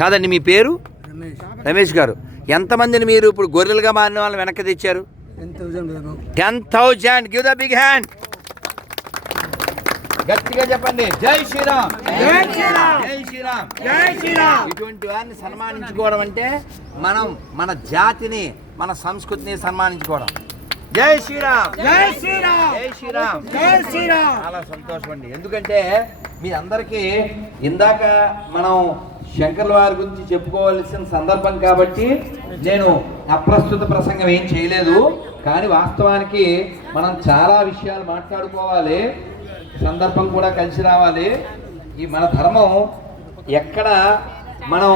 కాదండి మీ పేరు? రమేష్. గారు. ఎంతమందిని మీరు ఇప్పుడు గొర్రెలుగా మారిన వాళ్ళని వెనక్కి తెచ్చారు? Ten thousand give the big hand గట్టిగా చెప్పండి. జై శ్రీరామ్. జై శ్రీరామ్. జై శ్రీరామ్. జై శ్రీరామ్. ఇటువంటి వారిని సన్మానించుకోవడం అంటే మనం మన జాతిని మన సంస్కృతిని సన్మానించుకోవడం. జై శ్రీరామ్. జై శ్రీరామ్. జై శ్రీరామ్. జై శ్రీరామ్. చాలా సంతోషం అండి ఎందుకంటే మీ అందరికీ ఇందాక మనం శంకర్ల వారి గురించి చెప్పుకోవాల్సిన సందర్భం కాబట్టి నేను అప్రస్తుత ప్రసంగం ఏం చేయలేదు. కానీ వాస్తవానికి మనం చాలా విషయాలు మాట్లాడుకోవాలి. సందర్భం కూడా కలిసి రావాలి. ఈ మన ధర్మం ఎక్కడ మనం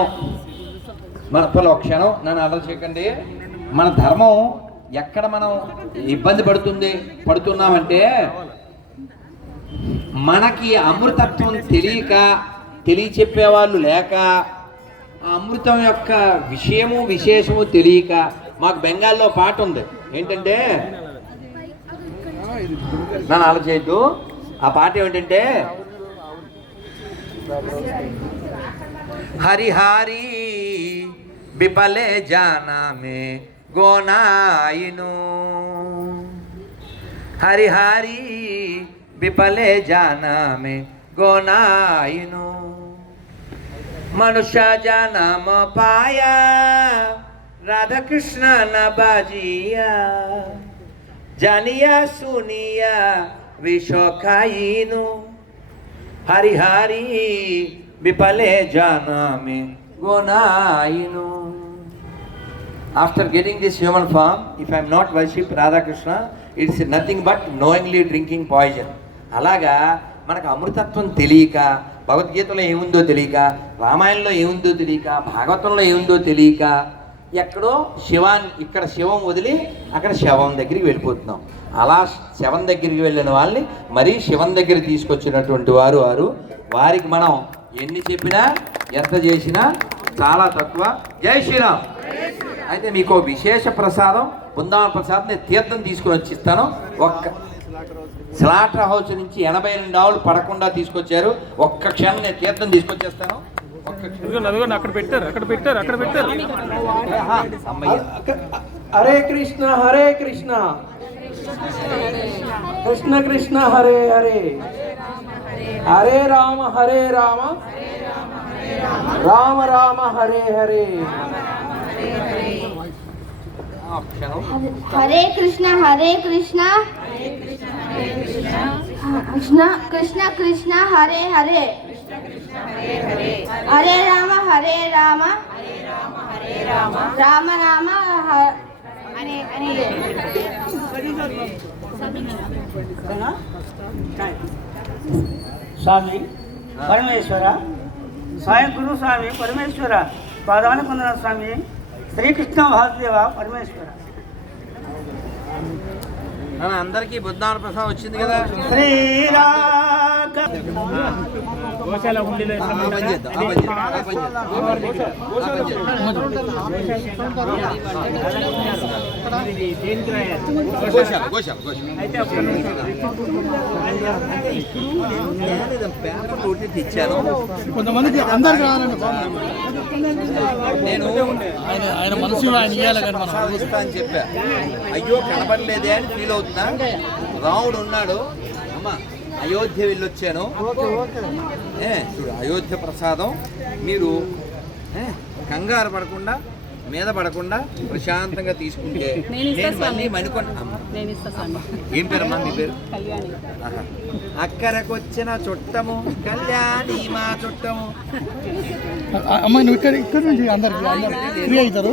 మన పొల ఒక క్షణం నన్ను అర్థం చేయకండి. మన ధర్మం ఎక్కడ మనం ఇబ్బంది పడుతుంది పడుతున్నామంటే మనకి అమృతత్వం తెలియక తెలియచెప్పే వాళ్ళు లేక ఆ అమృతం యొక్క విషయము విశేషము తెలియక మాకు బెంగాల్లో పాట ఉంది ఏంటంటే? నన్ను ఆలోచించద్దు. ఆ పాట ఏమిటంటే? హరిహారి బిపలే జానామే గోనాయిను. హరిహారి బిపలే జానామే గోనాయిను మనుష్య జనమ పాయా రాధాకృష్ణ నబాజియా জানিয়া শুনিয়া বিশ্বখাইনু হারি হারি বিপালে জানামে গোনাইনু After getting this human form, if I am not worship Radha Krishna, it's nothing but knowingly drinking poison. అలాగా మనకు అమృతత్వం తెలియక భగవద్గీతలో ఏముందో తెలియక రామాయణంలో ఏముందో తెలియక భాగవతంలో ఏముందో తెలియక ఎక్కడో శివాన్ని ఇక్కడ శివం వదిలి అక్కడ శవం దగ్గరికి వెళ్ళిపోతున్నాం. అలా శవం దగ్గరికి వెళ్ళిన వాళ్ళని మరీ శివం దగ్గర తీసుకొచ్చినటువంటి వారు వారు. వారికి మనం ఎన్ని చెప్పినా ఎంత చేసినా చాలా తక్కువ. జై శ్రీరామ్. అయితే మీకు విశేష ప్రసాదం బృందావన ప్రసాదం నేను తీర్థం తీసుకుని వచ్చి ఇస్తాను. ఒక్క స్లాటర్ హౌస్ నుంచి ఎనభై రెండు ఆవులు పడకుండా తీసుకొచ్చారు. ఒక్క క్షణం నేను తీర్థం తీసుకొచ్చేస్తాను. అక్కడ పెట్టారు అక్కడ పెట్టారు అక్కడ హరే కృష్ణ హరే కృష్ణ కృష్ణ కృష్ణ హరే హరే. హరే రామ హరే రామ. రామ రామ హరే హరే. హరే కృష్ణ హరే కృష్ణ. కృష్ణ కృష్ణ కృష్ణ హరే హరే. హరే రామ హరే రామ. రామ రామ స్వామి పరమేశ్వర. స్వయం గురు స్వామి పరమేశ్వర. పాదాన కొందన స్వామి? శ్రీకృష్ణ వాసుదేవ పరమేశ్వర. అందరికీ బుద్ధావన ప్రసాదం వచ్చింది కదా? శ్రీరాగ గోశాల. అయితే కొంతమందికి అందరికి రావాలండి. నేను ఆయన ఆయన మనసులో ఆయన ఇయ్యాలి కానీ మనం. అని చెప్పా. అయ్యో కనబడలేదే అని ఫీల్ అవుతున్నా. రాముడు ఉన్నాడు. అమ్మ అయోధ్య వెళ్ళొచ్చాను. ఏ చూడు అయోధ్య ప్రసాదం. మీరు కంగారు పడకుండా మీద పడకుండా ప్రశాంతంగా తీసుకుంటే నేను మళ్ళీ మణికొండ ఏం పేరమ్మా మీ పేరు? కళ్యాణి. ఆహా. అక్కరకొచ్చిన చుట్టము కళ్యాణి మా చుట్టము. అమ్మ నువ్వు ఇక్కడ ఇక్కడ నుంచి అందరికి అందరికి ఫ్రీ అవుతారు.